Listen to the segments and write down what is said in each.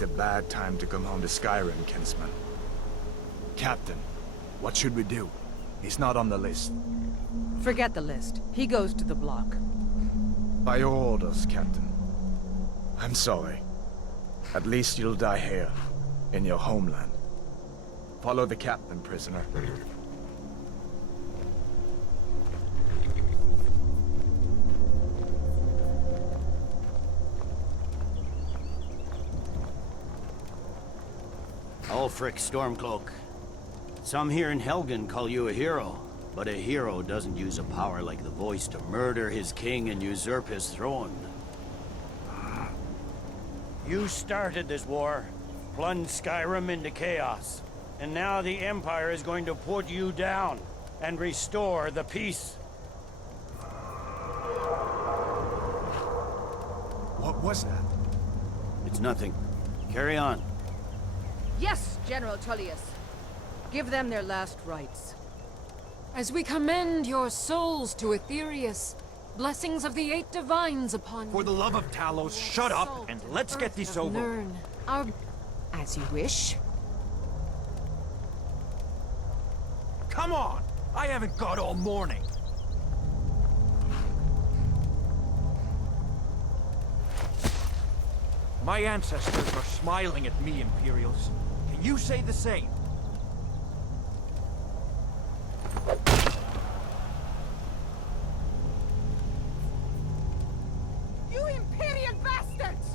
picked a bad time to come home to Skyrim, kinsman. Captain, what should we do? He's not on the list. Forget the list. He goes to the block. By your orders, Captain. I'm sorry. At least you'll die here, in your homeland. Follow the captain, prisoner. Ulfric Stormcloak. Some here in Helgen call you a hero, but a hero doesn't use a power like the voice to murder his king and usurp his throne. You started this war, plunged Skyrim into chaos, and now the Empire is going to put you down and restore the peace. What was that? It's nothing. Carry on. Yes, General Tullius. Give them their last rites. As we commend your souls to Aetherius, blessings of the eight divines upon you. For the love of Talos, shut up and let's get this over. Nirn, our... As you wish. Come on! I haven't got all morning. My ancestors are smiling at me, Imperials. Can you say the same? You Imperial bastards!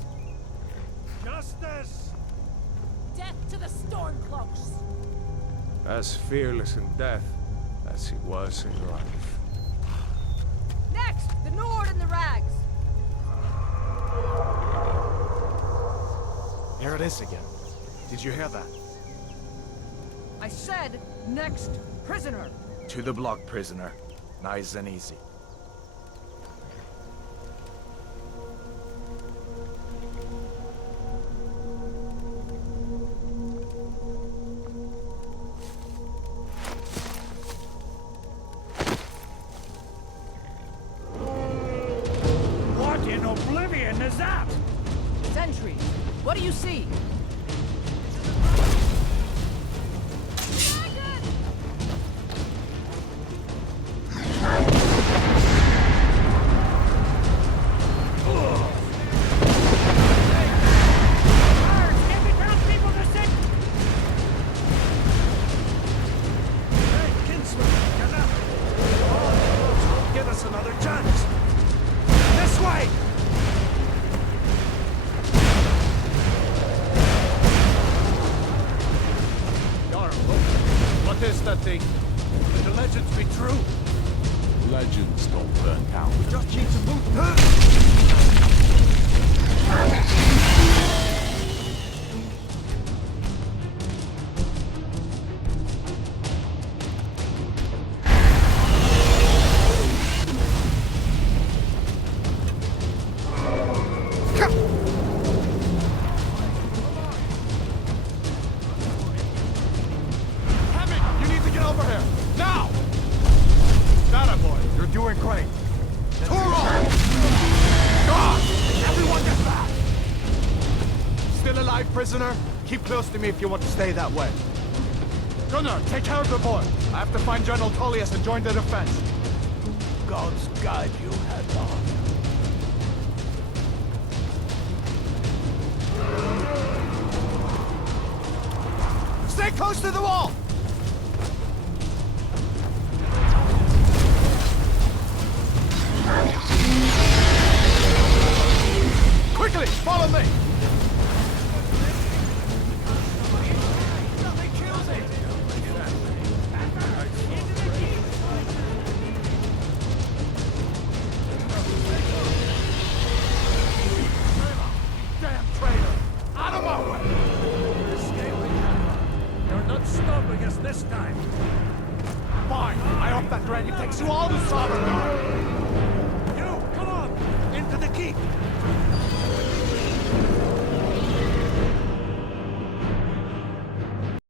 Justice! Death to the Stormcloaks! As fearless in death as he was in life. Next, the Nord and the Rags! Here it is again. Did you hear that? I said, next, prisoner! To the block, prisoner. Nice and easy. What in oblivion is that? Sentry, what do you see? Give us another chance! This way! Jarl, what is that thing? Could the legends be true? Legends don't burn down. We just need to move. Hammond, you need to get over here! Now! That boy, you're doing great. Turo! God! Everyone get back! Still alive, prisoner? Keep close to me if you want to stay that way. Gunnar, take care of the boy. I have to find General Tullius and join the defense. Gods guide you, Hadar. Stay close to the wall! Quickly, follow me! Damn traitor! Out of my way! You're not stopping us this time. Fine, I hope that dragon takes you all to Sodom. You, come on! Into the keep!